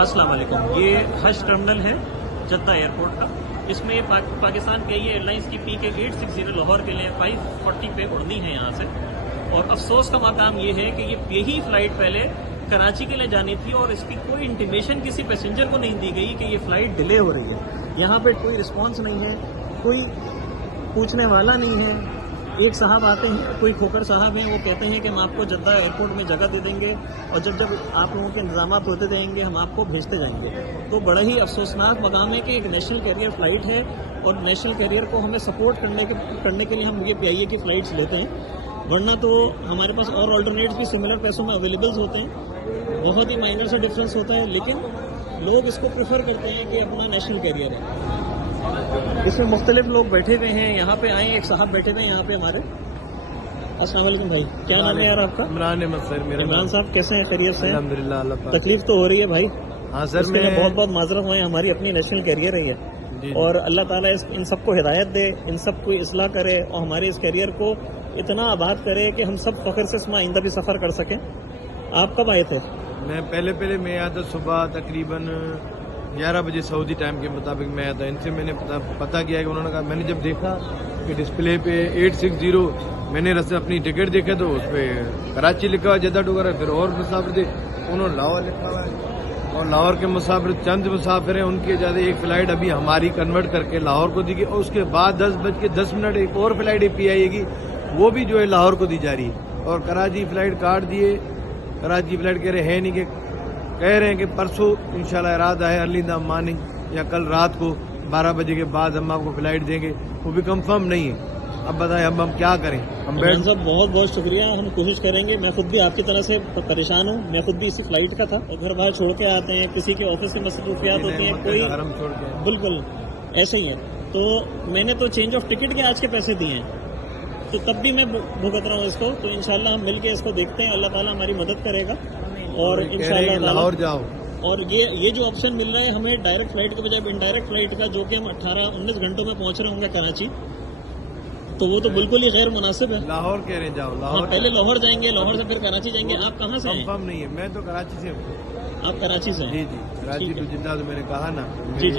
अस्सलाम वालेकुम। ये हज टर्मिनल है जद्दा एयरपोर्ट का। इसमें पाकिस्तान के ये एयरलाइंस की PK 860 लाहौर के लिए 540 पे उड़नी है यहाँ से। और अफसोस का मकाम ये है कि यही फ्लाइट पहले कराची के लिए जानी थी और इसकी कोई इंटीमेशन किसी पैसेंजर को नहीं दी गई कि ये फ्लाइट डिले हो रही है। यहाँ पे कोई रिस्पांस नहीं है, कोई पूछने वाला नहीं है। एक साहब आते हैं, कोई खोकर साहब हैं, वो कहते हैं कि हम आपको जद्दा एयरपोर्ट में जगह दे देंगे और जब आप लोगों के इंतजाम होते रहेंगे हम आपको भेजते जाएंगे। तो बड़ा ही अफसोसनाक मकाम है कि एक नेशनल कैरियर फ़्लाइट है और नेशनल कैरियर को हमें सपोर्ट करने के लिए हम ये PIA की फ़्लाइट्स लेते हैं, वरना तो हमारे पास और ऑल्टरनेट्स भी सिमिलर पैसों में अवेलेबल्स होते हैं। बहुत ही माइनर सा डिफरेंस होता है, लेकिन लोग इसको प्रेफर करते हैं कि अपना नेशनल कैरियर है। इसमें मुख्तलिफ लोग बैठे हुए हैं। यहाँ पे आए, एक साहब बैठे हुए हैं यहाँ पे हमारे। अस्सलाम वालेकुम भाई, क्या नाम है यार आपका? इमरान अहमद सर मेरा। इमरान साहब कैसे हैं, खैरियत से हैं? अल्हम्दुलिल्लाह अल्लाह पाक। तकलीफ तो हो रही है भाई? हाँ सर, इसके लिए बहुत बहुत माजरत हुए। हमारी अपनी नेशनल कैरियर है ये, और अल्लाह ताला इन सबको हिदायत दे, इन सबको इस्लाह करे और हमारे इस कैरियर को इतना आबाद करे कि हम सब फख्र से इसमें आइंदा भी सफ़र कर सकें। आप कब आए थे? मैं पहले मैं आया था सुबह तकरीबन 11 बजे सऊदी टाइम के मुताबिक मैं आया था। इनसे मैंने पता किया कि उन्होंने कहा, मैंने जब देखा कि डिस्प्ले पे 860, मैंने रस्ते अपनी टिकट देखा तो उस पर कराची लिखा हुआ, जद्दा टू कराची। फिर और मुसाफिर थे, उन्होंने लाहौर लिखा हुआ है और लाहौर के मुसाफिर चंद मुसाफिर हैं, उनके ज़्यादा एक फ़्लाइट अभी हमारी कन्वर्ट करके लाहौर को दी गई और उसके बाद 10:10 एक और फ़्लाइट PIA की, वो भी जो है लाहौर को दी जा रही है। और कराची फ़्लाइट काट दिए। कराची फ़्लाइट कह रहे हैं नहीं, कि कह रहे हैं कि परसों इंशाल्लाह इरादा है अर्ली इन द मॉर्निंग या कल रात को 12 बजे के बाद हम आपको फ्लाइट देंगे, वो भी कंफर्म नहीं है। अब बताएं अब हम क्या करें? हम साहब बहुत बहुत शुक्रिया, हम कोशिश करेंगे। मैं खुद भी आपकी तरह से परेशान हूँ, मैं खुद भी इसी फ्लाइट का था। घर बाहर छोड़ के आते हैं, किसी के ऑफिस में मसरूफियात होती हैं, कोई छोड़ के बिल्कुल ऐसे ही है। तो मैंने तो चेंज ऑफ टिकट के आज के पैसे दिए हैं, तो तब भी मैं भुगत रहा हूँ इसको। तो इंशाल्लाह हम मिलके इसको देखते हैं, अल्लाह ताला हमारी मदद करेगा और इंशाल्लाह लाहौर जाओ। और ये जो ऑप्शन मिल रहा है हमें डायरेक्ट फ्लाइट के बजाय इनडायरेक्ट फ्लाइट का, जो कि हम 18-19 घंटों में पहुंच रहे होंगे कराची, तो वो तो बिल्कुल ही गैर मुनासिब है। लाहौर कह रहे जाओ, लाहौर पहले लाहौर जाएंगे, लाहौर से फिर कराची जाएंगे। आप कहाँ से हैं? कंफर्म नहीं है, मैं तो कराची से हूँ। आप कराची से हैं? जी कराची टू जिद्दा, तो मैंने कहा ना। जी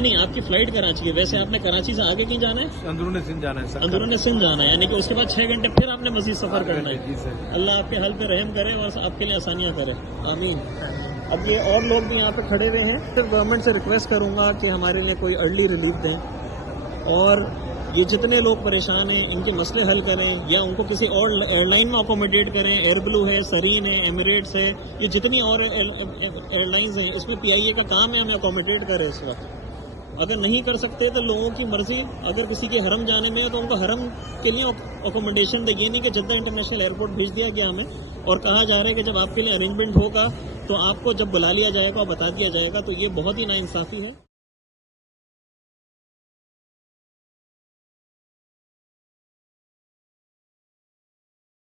नहीं, आपकी फ्लाइट कराची है। वैसे आपने कराची से आगे कहीं जाना है? अंदरूनी सिंध जाना है। अंदरूनी सिंध जाना है, यानी कि उसके बाद 6 घंटे फिर आपने मजीद सफर करना है। अल्लाह आपके हाल पे रहम करे और आपके लिए आसानियाँ करे, आमीन। अब ये और लोग भी यहाँ पे खड़े हुए हैं। सिर्फ गवर्नमेंट से रिक्वेस्ट करूँगा कि हमारे लिए कोई अर्ली रिलीफ दें और ये जितने लोग परेशान हैं इनके मसले हल करें, या उनको किसी और एयरलाइन में अकोमोडेट करें। एयर ब्लू है, सरीन है, एमिरेट्स है, ये जितनी और एयरलाइंस हैं, इसमें PIA का काम है हमें अकोमोडेट करें इस वक्त। अगर नहीं कर सकते तो लोगों की मर्जी, अगर किसी के हरम जाने में है तो उनको हरम के लिए अकोमोडेशन दे। ये नहीं कि जद्दा इंटरनेशनल एयरपोर्ट भेज दिया गया हमें और कहा जा रहा है कि जब आपके लिए अरेंजमेंट होगा तो आपको जब बुला लिया जाएगा और बता दिया जाएगा, तो ये बहुत ही नाइंसाफ़ी है।